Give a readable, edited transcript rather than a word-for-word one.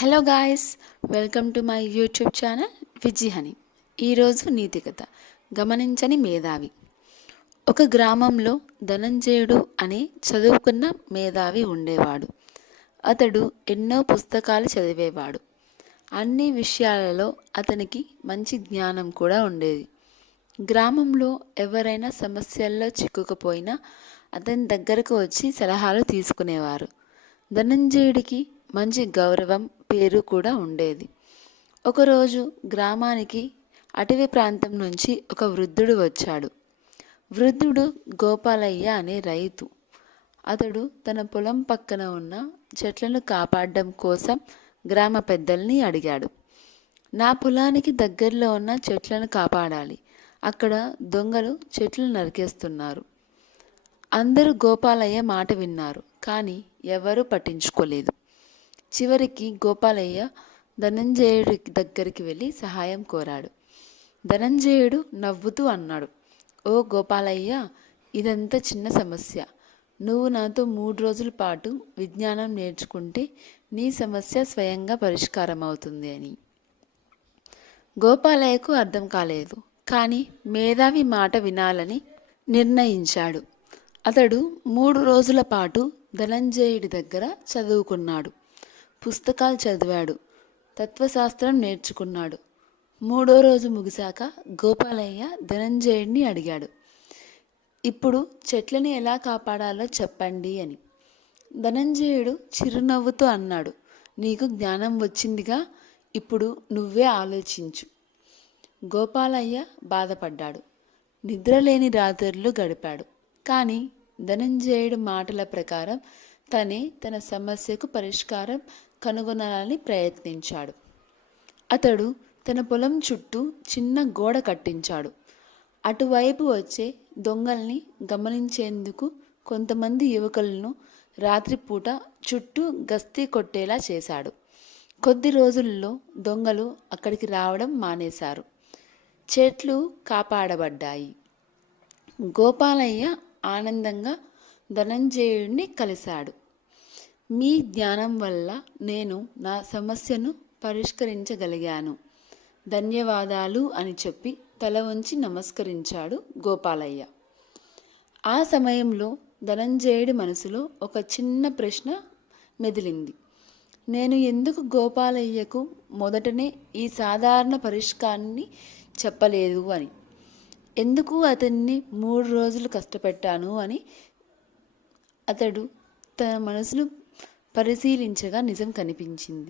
Hello guys, welcome to my YouTube channel Viji Honey. ఈరోజు నీతి కథ గమనించని మేధావి. ఒక గ్రామంలో ధనంజయుడు అనే చదువుకున్న మేధావి ఉండేవాడు. అతడు ఎన్నో పుస్తకాలు చదివేవాడు. అన్ని విషయాలలో అతనికి మంచి జ్ఞానం కూడా ఉండేది. గ్రామంలో ఎవరైనా సమస్యల్లో చిక్కుకుపోయినా అతని దగ్గరకు వచ్చి సలహాలు తీసుకునేవారు. ధనంజయుడికి మంచి గౌరవం, పేరు కూడా ఉండేది. ఒకరోజు గ్రామానికి అటవీ ప్రాంతం నుంచి ఒక వృద్ధుడు వచ్చాడు. వృద్ధుడు గోపాలయ్య అనే రైతు. అతడు తన పొలం పక్కన ఉన్న చెట్లను కాపాడడం కోసం గ్రామ పెద్దల్ని అడిగాడు. నా పొలానికి దగ్గరలో ఉన్న చెట్లను కాపాడాలి, అక్కడ దొంగలు చెట్లు నరికేస్తున్నారు. అందరూ గోపాలయ్య మాట విన్నారు, కానీ ఎవరూ పట్టించుకోలేదు. చివరికి గోపాలయ్య ధనంజయుడి దగ్గరికి వెళ్ళి సహాయం కోరాడు. ధనంజయుడు నవ్వుతూ అన్నాడు, ఓ గోపాలయ్య, ఇదంతా చిన్న సమస్య. నువ్వు నాతో 3 రోజుల పాటు విజ్ఞానం నేర్చుకుంటే నీ సమస్య స్వయంగా పరిష్కారం అవుతుంది అని. గోపాలయ్యకు అర్థం కాలేదు, కానీ మేధావి మాట వినాలని నిర్ణయించాడు. అతడు 3 రోజుల పాటు ధనంజయుడి దగ్గర చదువుకున్నాడు. పుస్తకాలు చదివాడు, తత్వశాస్త్రం నేర్చుకున్నాడు. 3వ రోజు ముగిశాక గోపాలయ్య ధనంజయుడిని అడిగాడు, ఇప్పుడు చెట్లని ఎలా కాపాడాలో చెప్పండి అని. ధనంజయుడు చిరునవ్వుతో అన్నాడు, నీకు జ్ఞానం వచ్చిందిగా, ఇప్పుడు నువ్వే ఆలోచించు. గోపాలయ్య బాధపడ్డాడు. నిద్రలేని రాత్రులు గడిపాడు. కానీ ధనంజయుడి మాటల ప్రకారం తన సమస్యకు పరిష్కారం కనుగొనాలని ప్రయత్నించాడు. అతడు తన పొలం చుట్టూ చిన్న గోడ కట్టించాడు. అటువైపు వచ్చే దొంగల్ని గమనించేందుకు కొంతమంది యువకులను రాత్రిపూట చుట్టూ గస్తీ కొట్టేలా చేశాడు. కొద్ది రోజుల్లో దొంగలు అక్కడికి రావడం మానేశారు. చెట్లు కాపాడబడ్డాయి. గోపాలయ్య ఆనందంగా ధనంజయుడిని కలిశాడు. మీ జ్ఞానం వల్ల నేను నా సమస్యను పరిష్కరించగలిగాను, ధన్యవాదాలు అని చెప్పి తల వంచి నమస్కరించాడు గోపాలయ్య. ఆ సమయంలో ధనంజయుడి మనసులో ఒక చిన్న ప్రశ్న మెదిలింది. నేను ఎందుకు గోపాలయ్యకు మొదటనే ఈ సాధారణ పరిష్కారాన్ని చెప్పలేదు అని, ఎందుకు అతన్ని 3 రోజులు కష్టపెట్టాను అని అతడు తన మనసును పరిశీలించగా నిజం కనిపించింది.